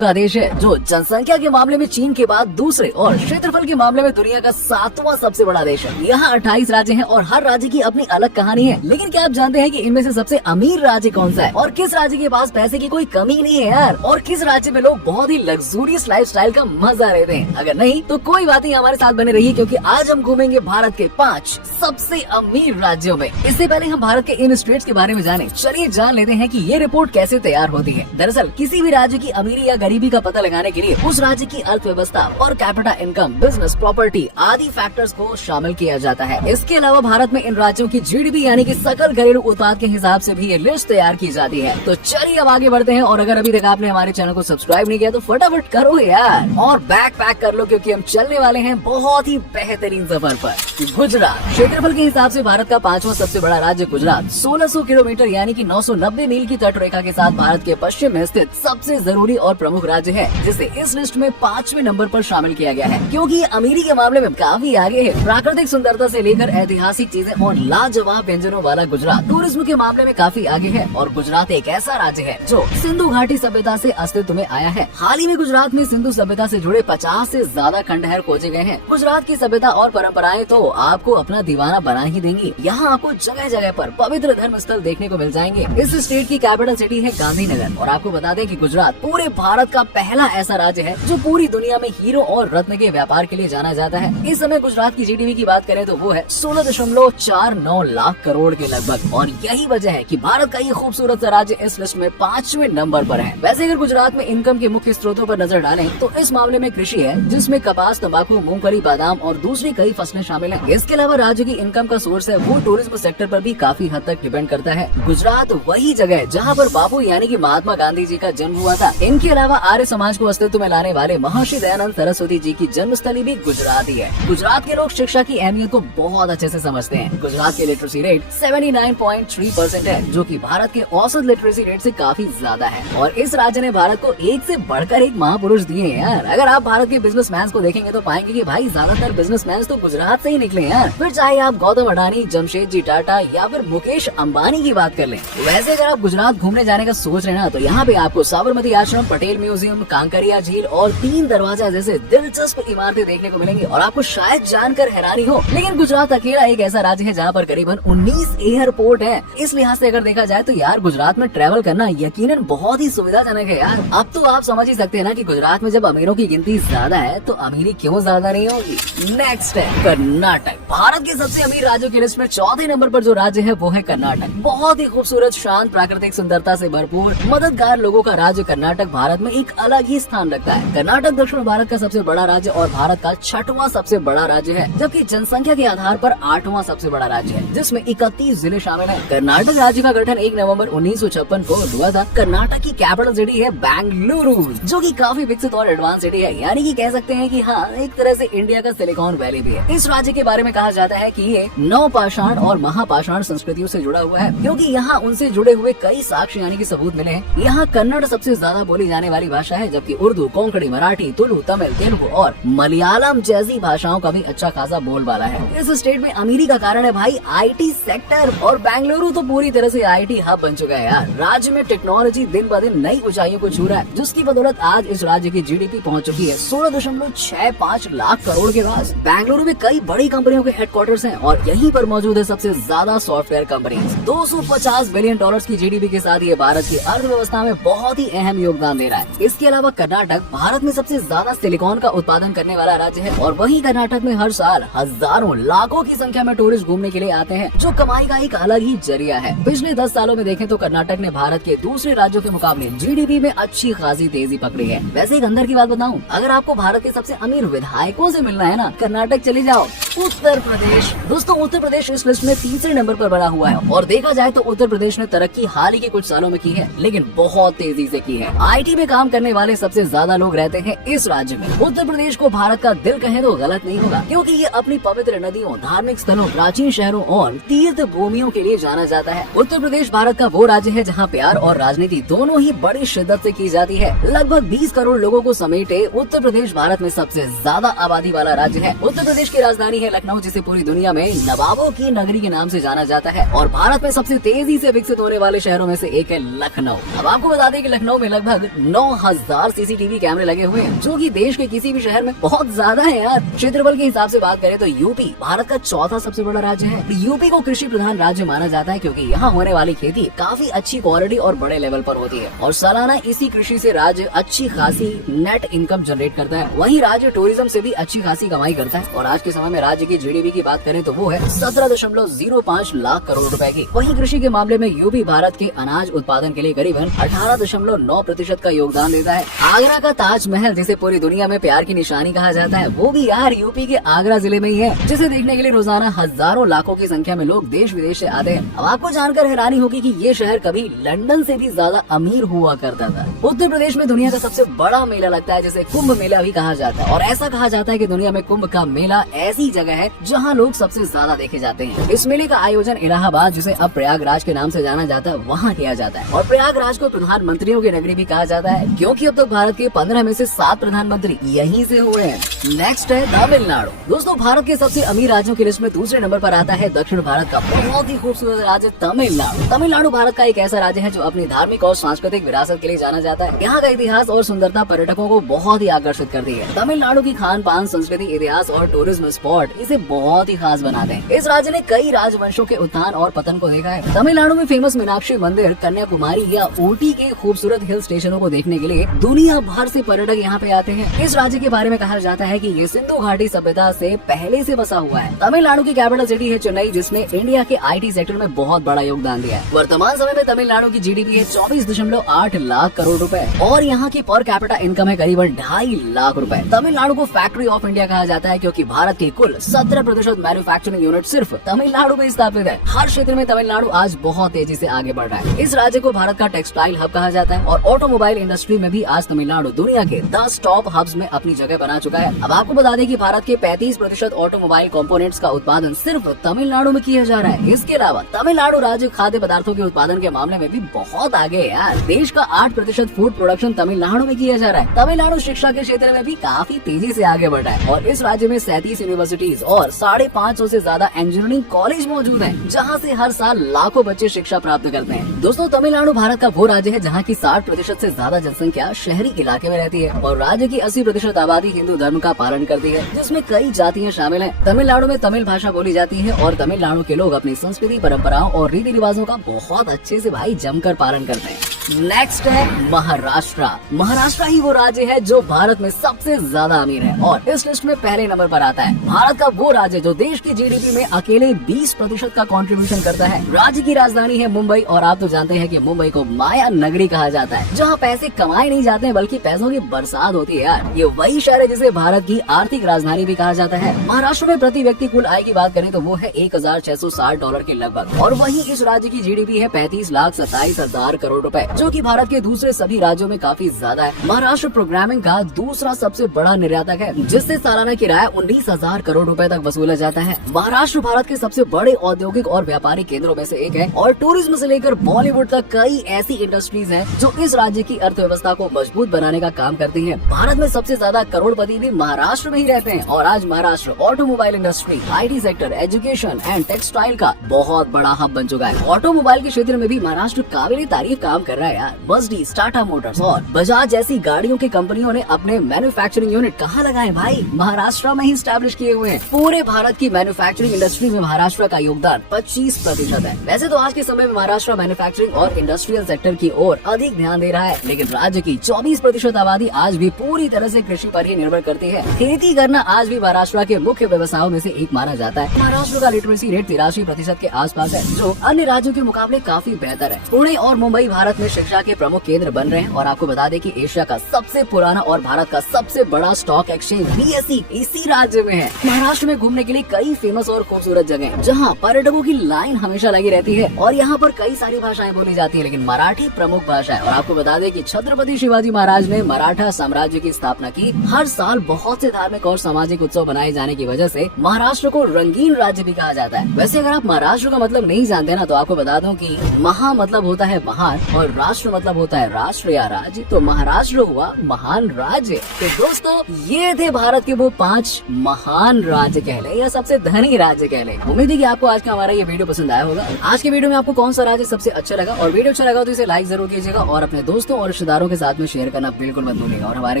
का देश है जो जनसंख्या के मामले में चीन के बाद दूसरे और क्षेत्रफल के मामले में दुनिया का 7वां सबसे बड़ा देश है। यहाँ 28 राज्य हैं और हर राज्य की अपनी अलग कहानी है। लेकिन क्या आप जानते हैं कि इनमें से सबसे अमीर राज्य कौन सा है और किस राज्य के पास पैसे की कोई कमी नहीं है यार, और किस राज्य में लोग बहुत ही लग्जूरियस लाइफस्टाइल का मजा लेते हैं। अगर नहीं तो कोई बात नहीं, हमारे साथ बने रहिए क्योंकि आज हम घूमेंगे भारत के 5 सबसे अमीर राज्यों में। इससे पहले हम भारत के इन स्टेट्स के बारे में जाने, चलिए जान लेते हैं कि ये रिपोर्ट कैसे तैयार होती है। दरअसल किसी भी राज्य की अमीरी या गरीबी का पता लगाने के लिए उस राज्य की अर्थव्यवस्था और कैपिटा इनकम, बिजनेस, प्रॉपर्टी आदि फैक्टर्स को शामिल किया जाता है। इसके अलावा भारत में इन राज्यों की जीडीपी यानी कि सकल घरेलू उत्पाद के हिसाब से भी ये लिस्ट तैयार की जाती है। तो चलिए अब आगे बढ़ते हैं, और अगर अभी तक आपने हमारे चैनल को सब्सक्राइब नहीं किया तो फटाफट करो यार, और बैग पैक कर लो क्योंकि हम चलने वाले हैं बहुत ही बेहतरीन सफर पर। गुजरात क्षेत्रफल के हिसाब से भारत का 5वां सबसे बड़ा राज्य गुजरात 1600 किलोमीटर यानी कि 990 मील की तट रेखा के साथ भारत के पश्चिम में स्थित सबसे जरूरी और प्रमुख राज्य है, जिसे इस लिस्ट में 5वें नंबर पर शामिल किया गया है क्योंकि ये अमीरी के मामले में काफी आगे है। प्राकृतिक सुंदरता से लेकर ऐतिहासिक चीजें और लाजवाब व्यंजनों वाला गुजरात टूरिज्म के मामले में काफी आगे है। और गुजरात एक ऐसा राज्य है जो सिंधु घाटी सभ्यता से अस्तित्व में आया है। हाल ही में गुजरात में सिंधु सभ्यता से जुड़े 50 से ज्यादा खंडहर खोजे गए हैं। गुजरात की सभ्यता और परंपराएं तो आपको अपना दीवाना बना ही देंगी। यहाँ आपको जगह जगह पर पवित्र धर्म स्थल देखने को मिल जाएंगे। इस स्टेट की कैपिटल सिटी है गांधीनगर, और आपको बता दें कि गुजरात पूरे भारत का पहला ऐसा राज्य है जो पूरी दुनिया में हीरो और रत्न के व्यापार के लिए जाना जाता है। इस समय गुजरात की जीडीपी की बात करें तो वो है 16.49 लाख करोड़ के लगभग, और यही वजह है कि भारत का ये खूबसूरत सा राज्य इस लिस्ट में 5वें नंबर पर है। वैसे अगर गुजरात में इनकम के मुख्य स्रोतों पर नजर डालें तो इस मामले में कृषि है, जिसमें कपास, तंबाकू, मूंगफली, बादाम और दूसरी कई फसलें शामिल हैं। इसके अलावा राज्य की इनकम का सोर्स है वो टूरिज्म सेक्टर पर भी काफी हद तक डिपेंड करता है। गुजरात वही जगह है जहाँ पर बापू यानी कि महात्मा गांधी जी का जन्म हुआ था। इनके अलावा आर्य समाज को अस्तित्व में लाने वाले महर्षि दयानंद सरस्वती जी की जन्मस्थली भी गुजरात ही है। गुजरात के लोग शिक्षा की अहमियत को बहुत अच्छे से समझते हैं। गुजरात की लिटरेसी रेट 79.3% है, जो कि भारत के औसत लिटरेसी रेट से काफी ज्यादा है। और इस राज्य ने भारत को एक से बढ़कर एक महापुरुष दिए हैं यार। अगर आप भारत के बिजनेसमैन को देखेंगे तो पाएंगे कि भाई ज्यादातर बिजनेसमैन तो गुजरात से ही निकले यार। फिर चाहे आप गौतम अडानी, जमशेदजी टाटा या फिर मुकेश अंबानी की बात कर लें। वैसे अगर आप गुजरात घूमने जाने का सोच रहे हैं ना, तो यहाँ पे आपको साबरमती आश्रम, पटेल म्यूजियम, कांकरिया झील और 3 दरवाजा जैसे दिलचस्प इमारतें देखने को मिलेंगी। और आपको शायद जानकर हैरानी हो, लेकिन गुजरात अकेला एक ऐसा राज्य है जहाँ पर करीबन 19 एयरपोर्ट है। इस लिहाज से अगर देखा जाए तो यार गुजरात में ट्रैवल करना यकीनन बहुत ही सुविधाजनक है यार। अब तो आप समझ ही सकते हैं ना कि गुजरात में जब अमीरों की गिनती ज्यादा है तो अमीरी क्यों ज्यादा नहीं होगी। नेक्स्ट है कर्नाटक। भारत के सबसे अमीर राज्यों की लिस्ट में 4थे नंबर पर जो राज्य है वो है कर्नाटक। बहुत ही खूबसूरत, शांत, प्राकृतिक सुंदरता से भरपूर, मददगार लोगों का राज्य कर्नाटक भारत में एक अलग ही स्थान रखता है। कर्नाटक दक्षिण भारत का सबसे बड़ा राज्य और भारत का 6वां सबसे बड़ा राज्य है, जबकि जनसंख्या के आधार पर 8वां सबसे बड़ा राज्य है, जिसमें 31 जिले शामिल हैं। कर्नाटक राज्य का गठन 1 नवंबर 1956 को हुआ था। कर्नाटक की कैपिटल सिटी है बेंगलुरु, जो कि काफी विकसित और एडवांस सिटी है, यानी कि कह सकते हैं कि हाँ, एक तरह से इंडिया का सिलिकॉन वैली भी है। इस राज्य के बारे में कहा जाता है कि ये नवपाषाण और महापाषाण संस्कृतियों से जुड़ा हुआ है, क्योंकि यहाँ उनसे जुड़े हुए कई साक्ष्य यानी कि सबूत मिले हैं। यहाँ कन्नड़ सबसे ज्यादा बोली जाने वाली भाषा है, जबकि उर्दू, कोंकणी, मराठी, तुलु, तमिल, तेलुगु और मलयालम जैसी भाषाओं का भी अच्छा खासा बोलबाला है। इस स्टेट में अमीरी का कारण है भाई आईटी सेक्टर, और बेंगलुरु तो पूरी तरह से आईटी हब बन चुका है यार। राज्य में टेक्नोलॉजी दिन ब दिन नई ऊंचाइयों को छू रहा है, जिसकी बदौलत आज इस राज्य की जीडीपी पहुंच चुकी है 16.65 लाख करोड़ के पास। बेंगलुरु में कई बड़ी कंपनियों के हेडक्वार्टर्स हैं और यहीं पर मौजूद है सबसे ज्यादा सॉफ्टवेयर कंपनी। 250 बिलियन डॉलर्स की जीडीपी के साथ ये भारत की अर्थव्यवस्था में बहुत ही अहम योगदान दे रहा है। इसके अलावा कर्नाटक भारत में सबसे ज्यादा सिलिकॉन का उत्पादन करने वाला राज्य है, और वहीं कर्नाटक में हर साल हजारों लाखों की संख्या में टूरिस्ट घूमने के लिए आते हैं, जो कमाई का एक अलग ही जरिया है। पिछले 10 सालों में देखें तो कर्नाटक ने भारत के दूसरे राज्यों के मुकाबले जीडीपी में अच्छी खासी तेजी पकड़ी है। वैसे एक अंदर की बात बताऊं, अगर आपको भारत के सबसे अमीर विधायकों से मिलना है ना, कर्नाटक चले जाओ। उत्तर प्रदेश। दोस्तों उत्तर प्रदेश इस लिस्ट में 3रे नंबर पर बना हुआ है, और देखा जाए तो उत्तर प्रदेश ने तरक्की हाल ही के कुछ सालों में की है, लेकिन बहुत तेजी से की है। आईटी में काम करने वाले सबसे ज्यादा लोग रहते हैं इस राज्य में। उत्तर प्रदेश को भारत का दिल कहें तो गलत नहीं होगा, क्योंकि ये अपनी पवित्र नदियों, धार्मिक स्थलों, प्राचीन शहरों और तीर्थ भूमियों के लिए जाना जाता है। उत्तर प्रदेश भारत का वो राज्य है जहाँ प्यार और राजनीति दोनों ही बड़ी शिद्दत से की जाती है। लगभग 20 करोड़ लोगों को समेटे उत्तर प्रदेश भारत में सबसे ज्यादा आबादी वाला राज्य है। उत्तर प्रदेश की राजधानी है लखनऊ, जिसे पूरी दुनिया में नवाबों की नगरी के नाम से जाना जाता है, और भारत में सबसे तेजी से विकसित होने वाले शहरों में से एक है लखनऊ। अब आपको बता दें कि लखनऊ में लगभग 9 100,000 CCTV कैमरे लगे हुए हैं, जो कि देश के किसी भी शहर में बहुत ज्यादा है यार। क्षेत्रफल के हिसाब से बात करें तो यूपी भारत का चौथा सबसे बड़ा राज्य है। यूपी को कृषि प्रधान राज्य माना जाता है क्योंकि यहाँ होने वाली खेती काफी अच्छी क्वालिटी और बड़े लेवल पर होती है और सालाना इसी कृषि से राज्य अच्छी खासी नेट इनकम जनरेट करता है। वहीं राज्य टूरिज्म से भी अच्छी खासी कमाई करता है और आज के समय में राज्य की GDP की बात करें तो वो है 17.05 लाख करोड़ रुपए की। वहीं कृषि के मामले में यूपी भारत के अनाज उत्पादन के लिए करीबन 18.9% का योगदान देता है। आगरा का ताजमहल जिसे पूरी दुनिया में प्यार की निशानी कहा जाता है, वो भी यार यूपी के आगरा जिले में ही है, जिसे देखने के लिए रोजाना हजारों लाखों की संख्या में लोग देश विदेश से आते हैं। अब आपको जानकर हैरानी होगी कि ये शहर कभी लंदन से भी ज्यादा अमीर हुआ करता था। उत्तर प्रदेश में दुनिया का सबसे बड़ा मेला लगता है जिसे कुंभ मेला भी कहा जाता है और ऐसा कहा जाता है कि दुनिया में कुंभ का मेला ऐसी जगह है जहां लोग सबसे ज्यादा देखे जाते हैं। इस मेले का आयोजन इलाहाबाद, जिसे अब प्रयागराज के नाम से जाना जाता है, वहाँ किया जाता है और प्रयागराज को प्रधानमंत्रियों की नगरी भी कहा जाता है क्योंकि अब तक भारत के 15 में से 7 प्रधानमंत्री यहीं से हुए हैं। नेक्स्ट है तमिलनाडु। दोस्तों, भारत के सबसे अमीर राज्यों की लिस्ट में दूसरे नंबर पर आता है दक्षिण भारत का बहुत ही खूबसूरत राज्य तमिलनाडु। तमिलनाडु भारत का एक ऐसा राज्य है जो अपनी धार्मिक और सांस्कृतिक विरासत के लिए जाना जाता है। यहाँ का इतिहास और सुंदरता पर्यटकों को बहुत ही आकर्षित करती है। तमिलनाडु की खान पान, संस्कृति, इतिहास और टूरिज्म स्पॉट इसे बहुत ही खास बनाते हैं। इस राज्य ने कई राजवंशों के उत्थान और पतन को देखा है। तमिलनाडु में फेमस मीनाक्षी मंदिर, कन्याकुमारी या ऊटी के खूबसूरत हिल स्टेशनों को देखने के लिए दुनिया भर से पर्यटक यहाँ पे आते हैं। इस राज्य के बारे में कहा जाता है कि ये सिंधु घाटी सभ्यता से पहले से बसा हुआ है। तमिलनाडु की कैपिटल सिटी है चेन्नई, जिसने इंडिया के IT सेक्टर में बहुत बड़ा योगदान दिया है। वर्तमान समय में तमिलनाडु की GDP है 24.8 लाख करोड़ रुपए और यहाँ की पर कैपिटा इनकम है करीबन 2.5 लाख रुपए। तमिलनाडु को फैक्ट्री ऑफ इंडिया कहा जाता है क्योंकि भारत के कुल 17% मैन्युफैक्चरिंग यूनिट सिर्फ तमिलनाडु में स्थापित है। हर क्षेत्र में तमिलनाडु आज बहुत तेजी से आगे बढ़ रहा है। इस राज्य को भारत का टेक्सटाइल हब कहा जाता है और ऑटोमोबाइल इंडस्ट्री में भी आज तमिलनाडु दुनिया के 10 टॉप हब्स में अपनी जगह बना चुका है। अब आपको बता दें कि भारत के 35% ऑटोमोबाइल कंपोनेंट्स का उत्पादन सिर्फ तमिलनाडु में किया जा रहा है। इसके अलावा तमिलनाडु राज्य खाद्य पदार्थों के उत्पादन के मामले में भी बहुत आगे है यार। देश का 8% फूड प्रोडक्शन तमिलनाडु में किया जा रहा है। तमिलनाडु शिक्षा के क्षेत्र में भी काफी तेजी से आगे बढ़ रहा है और इस राज्य में 37 यूनिवर्सिटीज और 550 से ज्यादा इंजीनियरिंग कॉलेज मौजूद हैं, जहां से हर साल लाखों बच्चे शिक्षा प्राप्त करते हैं। दोस्तों, तमिलनाडु भारत का वो राज्य है जहां की 60% से ज्यादा जनसंख्या शहरी इलाके में रहती है और राज्य की 80% आबादी हिंदू धर्म का पालन करती है, जिसमें कई जातियां शामिल हैं। तमिलनाडु में तमिल भाषा बोली जाती है और तमिलनाडु के लोग अपनी संस्कृति, परंपराओं और रीति रिवाजों का बहुत अच्छे से भाई जमकर पालन करते हैं। नेक्स्ट है महाराष्ट्र। महाराष्ट्र ही वो राज्य है जो भारत में सबसे ज्यादा अमीर है और इस लिस्ट में पहले नंबर पर आता है। भारत का वो राज्य जो देश की GDP में अकेले 20% का कंट्रीब्यूशन करता है। राज्य की राजधानी है मुंबई और आप तो जानते हैं कि मुंबई को माया नगरी कहा जाता है, जहां पैसे कमाए नहीं जाते हैं बल्कि पैसों की बरसात होती है यार। ये वही शहर है जिसे भारत की आर्थिक राजधानी भी कहा जाता है। महाराष्ट्र में प्रति व्यक्ति कुल आय की बात करें तो वो है $1,660 के लगभग और वहीं इस राज्य की GDP है 35,27,000 करोड़ रुपए, जो कि भारत के दूसरे सभी राज्यों में काफी ज्यादा है। महाराष्ट्र प्रोग्रामिंग का दूसरा सबसे बड़ा निर्यातक है, जिससे सालाना किराया 19,000 करोड़ रुपए तक वसूला जाता है। महाराष्ट्र भारत के सबसे बड़े औद्योगिक और व्यापारिक केंद्रों में से एक है और टूरिज्म से लेकर बॉलीवुड तक कई ऐसी इंडस्ट्रीज हैं जो इस राज्य की अर्थव्यवस्था को मजबूत बनाने का काम करती हैं। भारत में सबसे ज्यादा करोड़पति भी महाराष्ट्र में ही रहते हैं और आज Maharashtra automobile industry, IT sector, education and textile का बहुत बड़ा हब बन चुका है। ऑटोमोबाइल के क्षेत्र में भी महाराष्ट्र काबिल तारीफ काम कर रहा है यार। मर्सिडीज, टाटा मोटर्स और बजाज जैसी गाड़ियों की कंपनियों ने अपने मैन्युफैक्चरिंग यूनिट कहाँ लगाए भाई? महाराष्ट्र में ही स्टैब्लिश किए हुए हैं। पूरे भारत की मैन्युफैक्चरिंग इंडस्ट्री में महाराष्ट्र का योगदान 25% है। वैसे तो आज के समय में महाराष्ट्र मैन्युफैक्चरिंग और इंडस्ट्रियल सेक्टर की ओर अधिक ध्यान दे रहा है, लेकिन राज्य की 24% आबादी आज भी पूरी तरह से कृषि पर ही निर्भर करती है। खेती करना आज भी महाराष्ट्र के मुख्य व्यवसायों में से एक माना जाता है। महाराष्ट्र का लिटरेसी रेट 83% के आसपास है, जो अन्य राज्यों के मुकाबले काफी बेहतर है। पुणे और मुंबई भारत में शिक्षा के प्रमुख केंद्र बन रहे हैं और आपको बता दें कि एशिया का सबसे पुराना और भारत का सबसे बड़ा स्टॉक एक्सचेंज BSE इसी राज्य में है। महाराष्ट्र में घूमने के लिए कई फेमस और खूबसूरत जगह हैं, जहां पर्यटकों की लाइन हमेशा लगी रहती है और यहाँ पर कई सारी भाषाएं बोली जाती है, लेकिन मराठी प्रमुख भाषा है। और आपको बता दें कि छत्रपति शिवाजी महाराज ने मराठा साम्राज्य की स्थापना की। हर साल बहुत से धार्मिक और सामाजिक उत्सव बनाए जाने की वजह से महाराष्ट्र को रंगीन राज्य भी कहा जाता है। वैसे अगर आप महाराष्ट्र का मतलब नहीं जानते ना, तो आपको बता दूं कि महा मतलब होता है महान और राष्ट्र मतलब होता है राष्ट्र या राज्य, तो महाराष्ट्र हुआ महान राज्य। तो दोस्तों ये थे भारत के वो 5 महान राज्य कहले या सबसे धनी राज्य कहले। उम्मीद है कि आपको आज का हमारा ये वीडियो पसंद आया होगा। आज के वीडियो में आपको कौन सा राज्य सबसे अच्छा लगा, और वीडियो अच्छा लगा तो इसे लाइक जरूर कीजिएगा और अपने दोस्तों और रिश्तेदारों के साथ में शेयर करना बिल्कुल मत भूलिएगा, और हमारे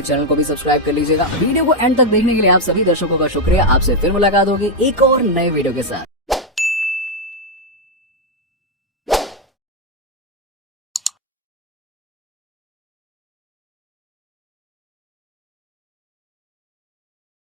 चैनल को भी सब्सक्राइब कर लीजिएगा। वीडियो को एंड तक देखने के लिए आप सभी दर्शकों का शुक्रिया। आपसे फिर मुलाकात होगी एक और नए वीडियो के साथ।